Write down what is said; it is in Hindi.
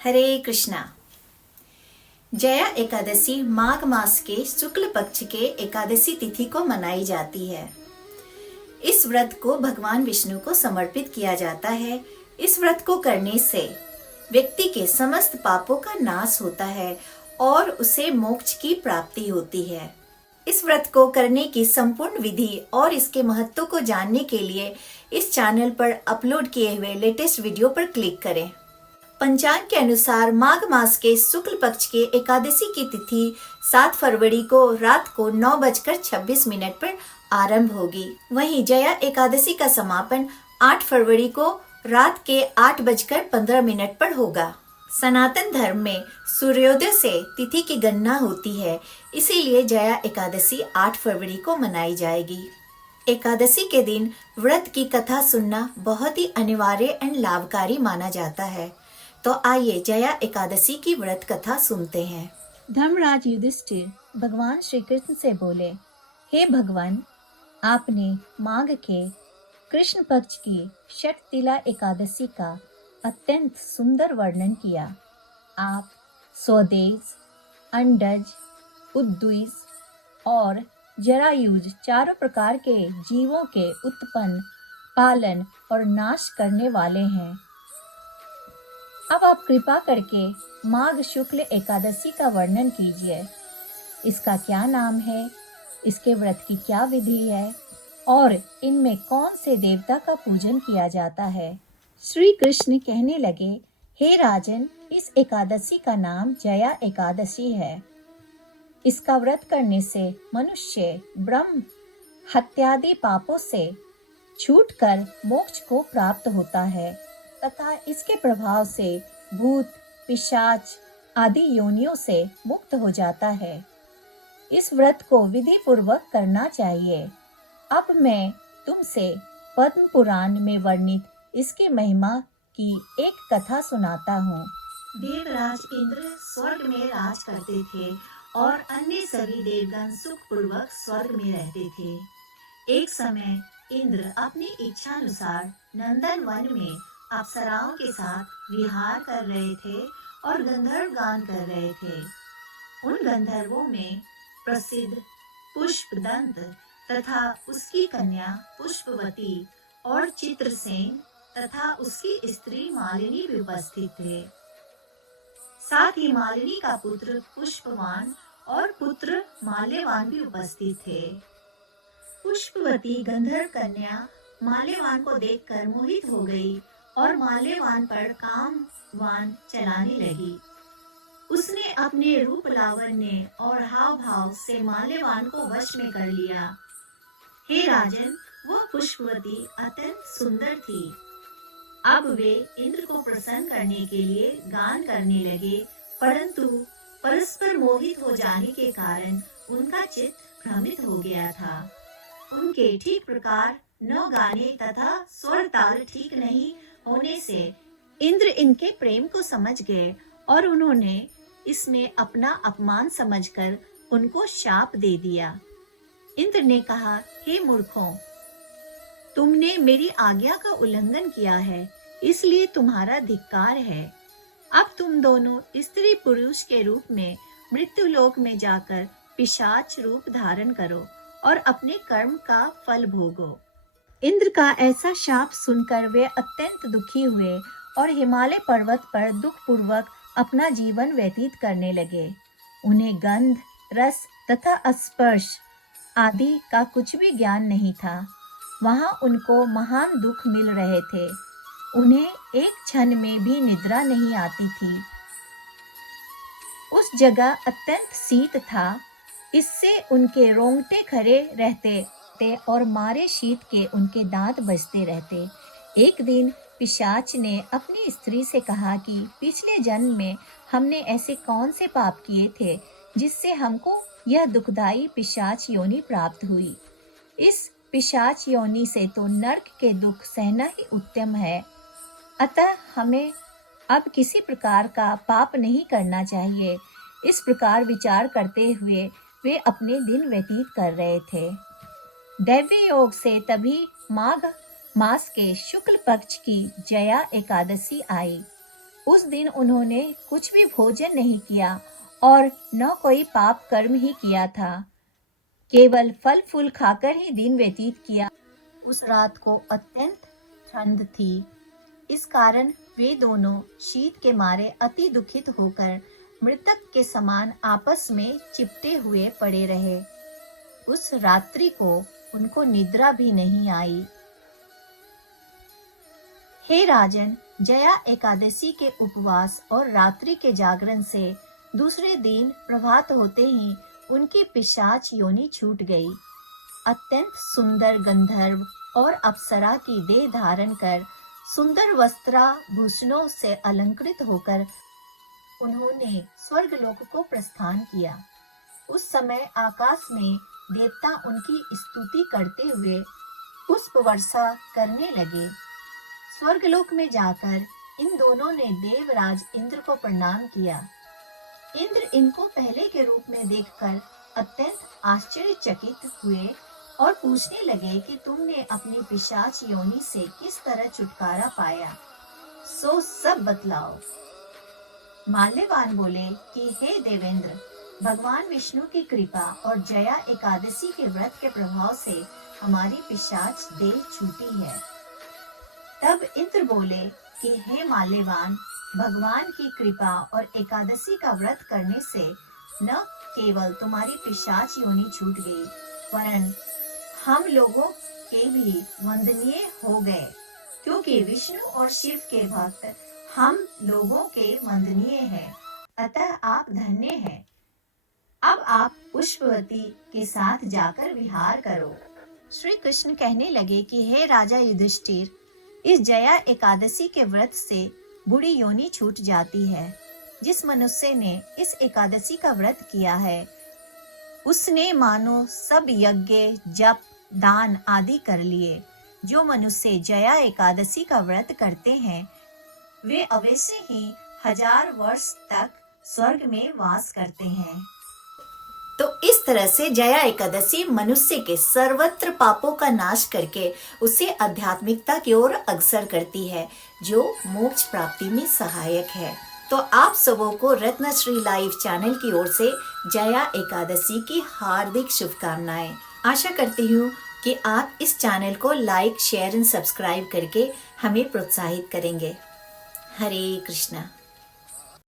हरे कृष्णा। जया एकादशी माघ मास के शुक्ल पक्ष के एकादशी तिथि को मनाई जाती है। इस व्रत को भगवान विष्णु को समर्पित किया जाता है। इस व्रत को करने से व्यक्ति के समस्त पापों का नाश होता है और उसे मोक्ष की प्राप्ति होती है। इस व्रत को करने की संपूर्ण विधि और इसके महत्व को जानने के लिए इस चैनल पर अपलोड किए हुए लेटेस्ट वीडियो पर क्लिक करें। पंचांग के अनुसार माघ मास के शुक्ल पक्ष के एकादशी की तिथि 7 फरवरी को रात को 9:26 पर आरंभ होगी। वहीं जया एकादशी का समापन 8 फरवरी को रात के 8:15 पर होगा। सनातन धर्म में सूर्योदय से तिथि की गणना होती है, इसीलिए जया एकादशी 8 फरवरी को मनाई जाएगी। एकादशी के दिन व्रत की कथा सुनना बहुत ही अनिवार्य एवं लाभकारी माना जाता है। तो आइए जया एकादशी की व्रत कथा सुनते हैं। धर्मराज युधिष्ठिर भगवान श्री कृष्ण से बोले, हे भगवान, आपने माघ के कृष्ण पक्ष की षटतिला एकादशी का अत्यंत सुंदर वर्णन किया। आप स्वदेश, अंडज, उद्दुइस और जरायुज चारों प्रकार के जीवों के उत्पन्न, पालन और नाश करने वाले हैं। अब आप कृपा करके माघ शुक्ल एकादशी का वर्णन कीजिए। इसका क्या नाम है, इसके व्रत की क्या विधि है और इनमें कौन से देवता का पूजन किया जाता है। श्री कृष्ण कहने लगे, हे राजन, इस एकादशी का नाम जया एकादशी है। इसका व्रत करने से मनुष्य ब्रह्म हत्यादि पापों से छूटकर मोक्ष को प्राप्त होता है तथा इसके प्रभाव से भूत, पिशाच आदि योनियों से मुक्त हो जाता है। इस व्रत को विधि पूर्वक करना चाहिए। अब मैं तुमसे पद्म पुराण में वर्णित इसकी महिमा की एक कथा सुनाता हूँ। देवराज इंद्र स्वर्ग में राज करते थे और अन्य सभी देवगण सुख पूर्वक स्वर्ग में रहते थे। एक समय इंद्र अपनी इच्छा अनुसार नंदन वन में अप्सराओं के साथ विहार कर रहे थे और गंधर्व गान कर रहे थे। उन गंधर्वों में प्रसिद्ध पुष्पदंत तथा उसकी कन्या पुष्पवती और चित्रसेन तथा उसकी स्त्री मालिनी भी उपस्थित थे। साथ ही मालिनी का पुत्र पुष्पवान और पुत्र माल्यवान भी उपस्थित थे। पुष्पवती गंधर्व कन्या माल्यवान को देखकर मोहित हो गई और माल्यवान पर कामवान चलाने लगी। उसने अपने रूप लावण्य और हाव भाव से माल्यवान को वश में कर लिया। हे राजन, वह पुष्पवती अत्यंत सुंदर थी। अब वे इंद्र को प्रसन्न करने के लिए गान करने लगे, परंतु परस्पर मोहित हो जाने के कारण उनका चित्त भ्रमित हो गया था। उनके ठीक प्रकार न गाने तथा स्वर ताल ठीक नहीं होने से इंद्र इनके प्रेम को समझ गए और उन्होंने इसमें अपना अपमान समझकर उनको शाप दे दिया। इंद्र ने कहा, हे मूर्खों, तुमने मेरी आज्ञा का उल्लंघन किया है, इसलिए तुम्हारा धिक्कार है। अब तुम दोनों स्त्री पुरुष के रूप में मृत्युलोक में जाकर पिशाच रूप धारण करो और अपने कर्म का फल भोगो। इंद्र का ऐसा शाप सुनकर वे अत्यंत दुखी हुए और हिमालय पर्वत पर दुख पूर्वक अपना जीवन व्यतीत करने लगे। उन्हें गंध, रस तथा स्पर्श आदि का कुछ भी ज्ञान नहीं था। वहां उनको महान दुख मिल रहे थे। उन्हें एक क्षण में भी निद्रा नहीं आती थी। उस जगह अत्यंत शीत था, इससे उनके रोंगटे खड़े रहते और मारे शीत के उनके दांत बजते रहते। एक दिन पिशाच ने अपनी स्त्री से कहा कि पिछले जन्म में हमने ऐसे कौन से पाप किए थे जिससे हमको यह दुखदाई पिशाच योनि प्राप्त हुई। इस पिशाच योनि से तो नरक के दुख सहना ही उत्तम है, अतः हमें अब किसी प्रकार का पाप नहीं करना चाहिए। इस प्रकार विचार करते हुए वे अपने दिन व्यतीत कर रहे थे। दैवी योग से तभी माघ मास के शुक्ल पक्ष की जया एकादशी आई। उस दिन उन्होंने कुछ भी भोजन नहीं किया और न कोई पाप कर्म ही किया था, केवल फल फूल खाकर ही दिन व्यतीत किया। उस रात को अत्यंत ठंड थी, इस कारण वे दोनों शीत के मारे अति दुखित होकर मृतक के समान आपस में चिपटे हुए पड़े रहे। उस रात्रि को उनको निद्रा भी नहीं आई। हे राजन, जया एकादशी के उपवास और रात्रि के जागरण से दूसरे दिन प्रभात होते ही उनकी पिशाच योनि छूट गई। अत्यंत सुंदर गंधर्व और अप्सरा की देह धारण कर सुंदर वस्त्राभूषणों से अलंकृत होकर उन्होंने स्वर्गलोक को प्रस्थान किया। उस समय आकाश में देवता उनकी स्तुति करते हुए पुष्प वर्षा करने लगे। स्वर्गलोक में जाकर इन दोनों ने देवराज इंद्र को प्रणाम किया। इंद्र इनको पहले के रूप में देखकर अत्यंत आश्चर्यचकित हुए और पूछने लगे कि तुमने अपनी पिशाच योनि से किस तरह छुटकारा पाया, सो सब बतलाओ। माल्यवान बोले कि हे देवेंद्र, भगवान विष्णु की कृपा और जया एकादशी के व्रत के प्रभाव से हमारी पिशाच देह छूटी है। तब इंद्र बोले कि हे माल्यवान, भगवान की कृपा और एकादशी का व्रत करने से न केवल तुम्हारी पिशाच योनि छूट गई, वरन हम लोगों के भी वंदनीय हो गए, क्योंकि विष्णु और शिव के भक्त हम लोगों के वंदनीय हैं। अतः आप धन्य हैं। अब आप पुष्पवती के साथ जाकर विहार करो। श्री कृष्ण कहने लगे कि हे राजा युधिष्ठिर, इस जया एकादशी के व्रत से बुरी योनि छूट जाती है। जिस मनुष्य ने इस एकादशी का व्रत किया है, उसने मानो सब यज्ञ, जप, दान आदि कर लिए। जो मनुष्य जया एकादशी का व्रत करते हैं, वे अवश्य ही 1000 वर्ष तक स्वर्ग में वास करते हैं। तो इस तरह से जया एकादशी मनुष्य के सर्वत्र पापों का नाश करके उसे आध्यात्मिकता की ओर अग्रसर करती है, जो मोक्ष प्राप्ति में सहायक है। तो आप सबों को रत्नश्री लाइव चैनल की ओर से जया एकादशी की हार्दिक शुभकामनाएं। आशा करती हूँ कि आप इस चैनल को लाइक, शेयर एंड सब्सक्राइब करके हमें प्रोत्साहित करेंगे। हरे कृष्णा।